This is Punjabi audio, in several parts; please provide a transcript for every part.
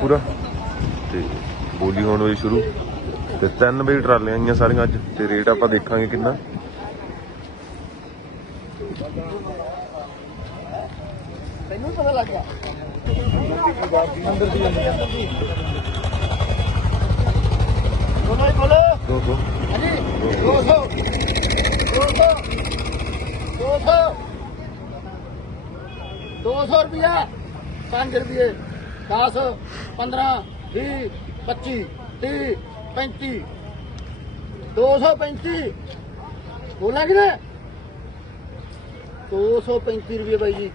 ਪੂਰਾ। ਤੇ ਬੋਲੀ ਹੋਣ ਹੋਈ ਸ਼ੁਰੂ। ਤੇ ਤਿੰਨ ਵਜੇ ਟਰਾਲੀਆਂ ਆਈਆਂ ਸਾਰੀਆਂ ਅੱਜ। ਤੇ ਰੇਟ ਆਪਾਂ ਦੇਖਾਂਗੇ ਕਿੰਨਾ। ਤੈਨੂੰ ਪਤਾ ਲੱਗ ਗਿਆ। ਬੋਲੋ ਜੀ, ਬੋਲੋ 200 ਹਾਂਜੀ 200 200 200 200 ਰੁਪਿਆ 5 ਰੁਪਏ 10 15 20 25 30 35 235 ਬੋਲਾ ਕਿ ਨਾ 235 ਰੁਪਏ ਬਾਈ ਜੀ।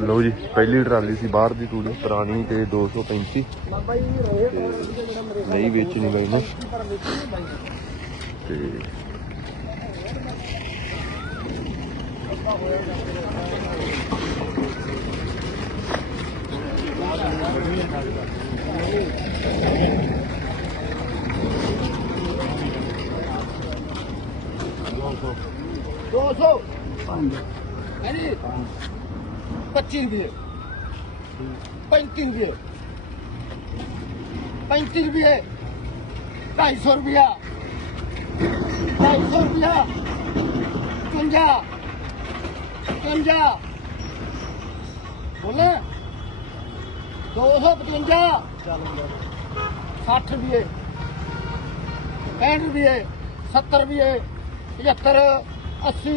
ਲਓ ਜੀ, ਪਹਿਲੀ ਟਰਾਲੀ ਸੀ ਬਾਹਰ ਦੀ ਤੂੜੀ ਪੁਰਾਣੀ ਤੇ 235 ਬਾਬਾ ਜੀ ਨਹੀਂ ਵੇਚਣੀ ਗਈ ਨਾ। ਤੇ ਹੁੰਦਾ। ਹੈ। ਜੀ 25 ਰੁਪਏ। 35 ਰੁਪਏ। 35 ਰੁਪਏ 250 ਰੁਪਿਆ 250 ਰੁਪਿਆ 50 50 ਬੋਲੇ 255 60 ਰੁਪਏ। 65 ਰੁਪਏ। 70 ਰੁਪਏ। 75 80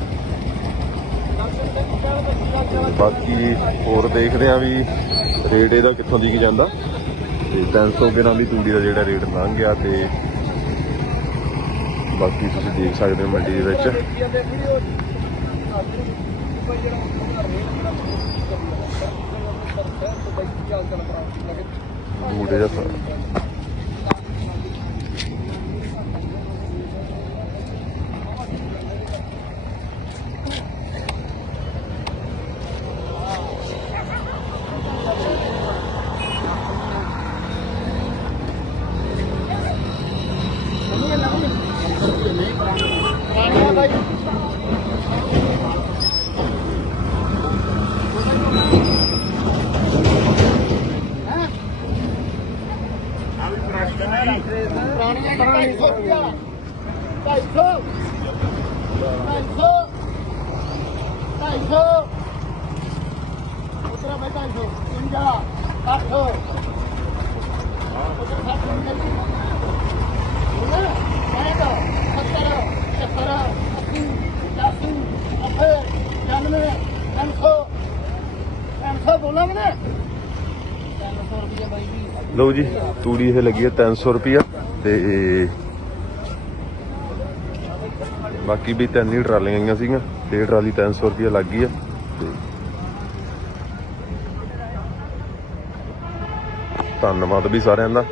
ਬਾਕੀ ਹੋਰ ਦੇਖਦੇ ਆ ਵੀ ਰੇਟ ਇਹਦਾ ਕਿੱਥੋਂ ਦੀ ਕੀ ਜਾਂਦਾ। ਤੇ 300 ਗ੍ਰਾਮ ਦੀ ਤੂੜੀ ਦਾ ਜਿਹੜਾ ਰੇਟ ਲੰਘ ਗਿਆ ਤੇ ਬਾਕੀ ਤੁਸੀਂ ਦੇਖ ਸਕਦੇ ਹੋ ਮੰਡੀ ਦੇ ਵਿੱਚ। ਬੂਟੇ ਦਾ ਪੁਰਾਣੀਆਂ ਕਰਾਂ ਨਹੀਂ ਸੋਚਿਆ ਭਾਈ ਸੋ ਭਾਈ ਸੋ ਭਾਈ ਸੋ ਉਤਰਾ ਭਾਈ ਭਾਈ ਸੋ ਇੰਜਾ ਅੱਠ ਉਤਰਾ ਸੱਤ ਪੁੱਠਾ ਬੋਲਾਂਗੇ ਨਾ? ਲਓ ਜੀ, ਤੂੜੀ ਇਹ ਲੱਗੀ ਹੈ 300 ਰੁਪਿਆ ਤੇ ਬਾਕੀ ਵੀ ਤਿੰਨ ਹੀ ਟਰਾਲੀਆਂ ਆਈਆਂ ਸੀਗੀਆਂ ਤੇ ਟਰਾਲੀ 300 ਰੁਪਿਆ ਲੱਗ ਗਈ ਹੈ ਤੇ ਧੰਨਵਾਦ ਵੀ ਸਾਰਿਆਂ ਦਾ।